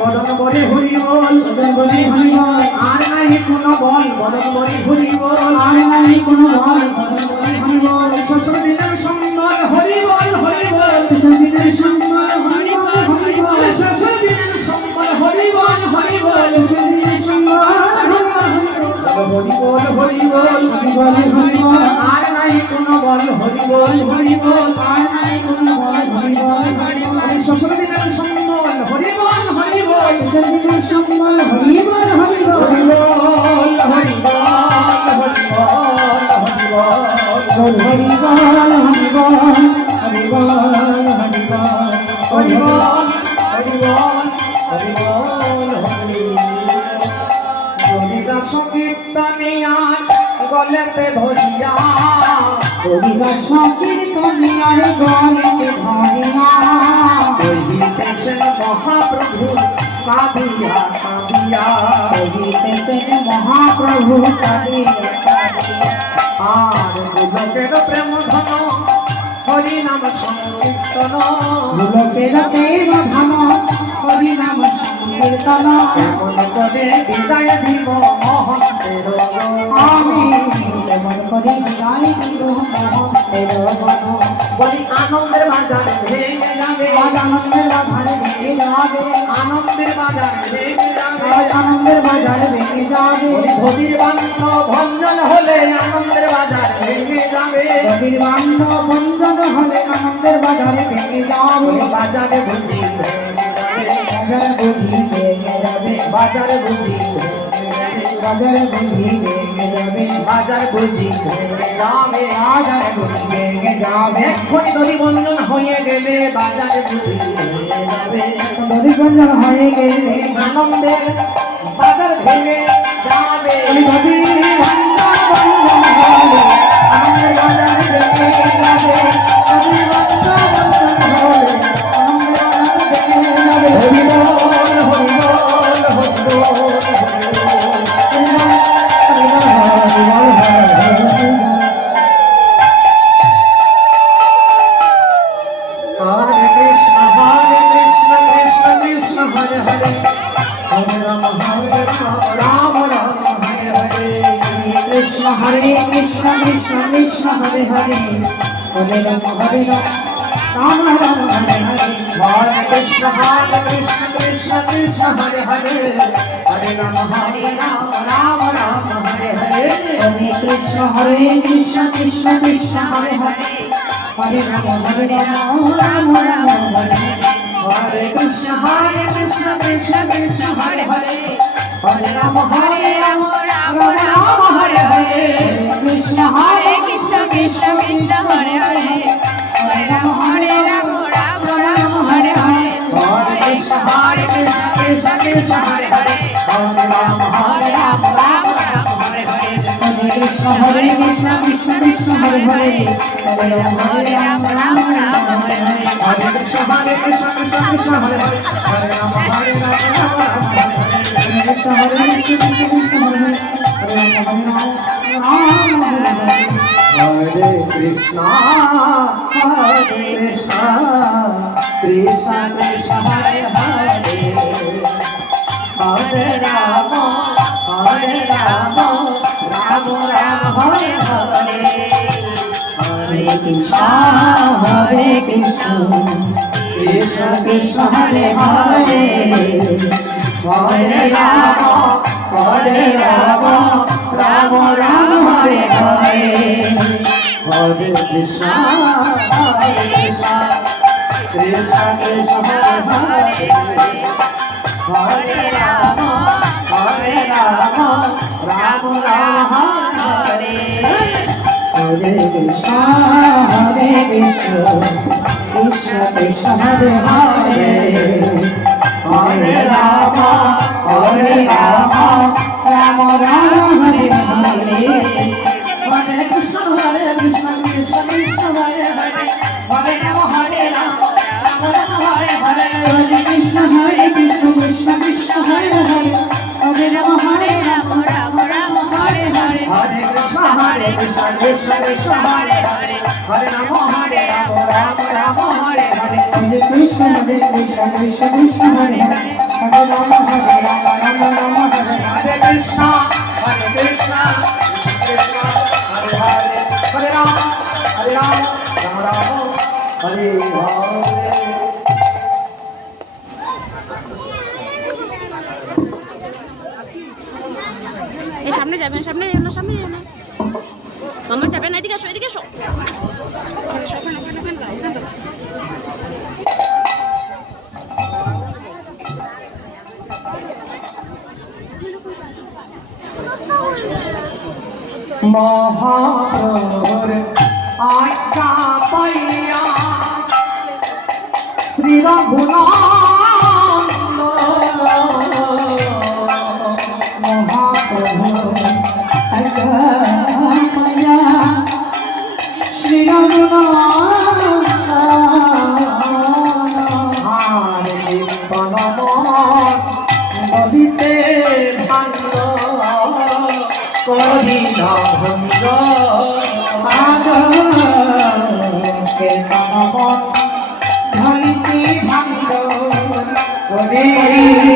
বদন বলে হরি বল বদন বলে হরি বল আর নাই কোনো বল বদন বলে হরি বল আর নাই কোনো বল বদন বলে হরি বল শ্বশুর দিনের সম্বল হরি বল শ্বশুর দিনের সম্বল হরি বল শ্বশুর দিনের সম্বল হরি বল শ্বশুর দিনের সম্বল হরি বল হরি বল আর নাই কোনো বল হরি বল আর নাই কোনো বল হরি বল শ্বশুর দিনের সম্বল হরি বল শ্বশুর দিনের সম্বল হরি বল হরি বল হরি বল হরি বল সংকীর্তনিয়ার গলেতে ধরিয়া কবিদাস সংকীর্তনিয়ার গলেতে ধরিয়া কহিতেছেন মহাপ্রভু কাঁদিয়া কাঁদিয়া কহিতেছেন মহাপ্রভু কাঁদিয়া কাঁদিয়া আর গোলকের প্রেম ধন হরি নাম সংকীর্তন গোলকের প্রেম ধন হরি নাম সংকীর্তন কেমন করে বিদায় দিব মহন্তের আমি কেমন করে বিদায় দিব মহন্তের বলি আনন্দের বাজার ভেঙে যাবে আনন্দের বাজার ভেঙে যাবে আনন্দের বাজার ভেঙে যাবে আনন্দের বাজার ভেঙে যাবে ধবির বান্ধ ভঞ্জন হলে আনন্দের বাজার ভেঙে যাবে ধবির বান্ধ ভঞ্জন হলে আনন্দের বাজার ভেঙে যাবে বাজারে বুঝি বাজারে বুঝি ভেঙে যাবে বাজারে বুঝি বাজারে বুঝি ভেঙে যাবে বাজার বুঝি ভেঙে যাবে বাজারে বুঝি ভেঙে যাবে এক্ষুনি ধরি বন্ধন হয়ে গেলে বাজারে বুঝি ভেঙে যাবে ধরি বন্ধন হয়ে গেলে আনন্দের বাজার ভেঙে যাবে ধরি বন্ধন হলে আনন্দের বাজার ভেঙে যাবে ধরি বন্ধন হলে হরি বল হরি বল হরে কৃষ্ণ কৃষ্ণ কৃষ্ণ হরে হরে হরে রাম রাম রাম হরে হরে কৃষ্ণ হরে কৃষ্ণ কৃষ্ণ কৃষ্ণ হরে হরে হরে রাম রাম রাম হরে হরে হরে কৃষ্ণ কৃষ্ণ কৃষ্ণ হরে হরে হরে রাম রাম রাম হরে হরে হরে কৃষ্ণ কৃষ্ণ কৃষ্ণ হরে হরে হরে রাম রাম রাম হরে হরে কৃষ্ণ কৃষ্ণ কৃষ্ণ হরে হরে হরে রাম রাম রাম হরে হরে কৃষ্ণ কৃষ্ণ কৃষ্ণ হরে হরে হরে রাম রাম রাম হরে হরে হরে কৃষ্ণ কৃষ্ণ কৃষ্ণ হরে হরে হরে রাম রাম রাম হরে হরে হরে কৃষ্ণ কৃষ্ণ কৃষ্ণ হরে হরে হরে রাম রাম রাম হরে হরে হরে কৃষ্ণ কৃষ্ণ কৃষ্ণ হরে হরে হরে রাম রাম রাম হরে হরে কৃষ্ণ কৃষ্ণ হরে হরে কৃষ্ণ কৃষ্ণ কৃষ্ণ হরে হরে হরে রাম রাম রাম হরে হরে হরে কৃষ্ণ কৃষ্ণ কৃষ্ণ হরে হরে হরে রাম রাম রাম হরে হরে হরে কৃষ্ণ কৃষ্ণ কৃষ্ণ হরে হরে হরে রাম রাম রাম হরে হরে কৃষ্ণ কৃষ্ণ কৃষ্ণ হরে হরে হরে রাম রাম রাম হরে হরে হরে কৃষ্ণ কৃষ্ণ কৃষ্ণ হরে হরে হরে রাম রাম হরে হরে হরে কৃষ্ণ কৃষ্ণ কৃষ্ণ হরে হরে হরে রাম রাম রাম হরে হরে হরে কৃষ্ণ কৃষ্ণ কৃষ্ণ হরে হরে হরে রাম রাম রাম হরে হরে হরে কৃষ্ণ কৃষ্ণ কৃষ্ণ হরে হরে হরে রাম কৃষ্ণ হরে কৃষ্ণ কৃষ্ণ হরে হরে হরে রাম রাম রাম হরে হরে। এই সামনে যাবেন, সামনে যাবেন না, সামনে যাবেন না মামা, যাবেন না, এদিকে আসো, এদিকে আসো। মহাপ্রভুর আজ্ঞা পাইয়া শ্রী রঘুনন্দন মহাপ্রভুর আজ্ঞা পাইয়া শ্রী রঘুনন্দন হারে পরমন বলিতে ভাঙ্গ করিলা ভঙ্গ কীর্তন ধরিতে ভাঙ্গ করিলা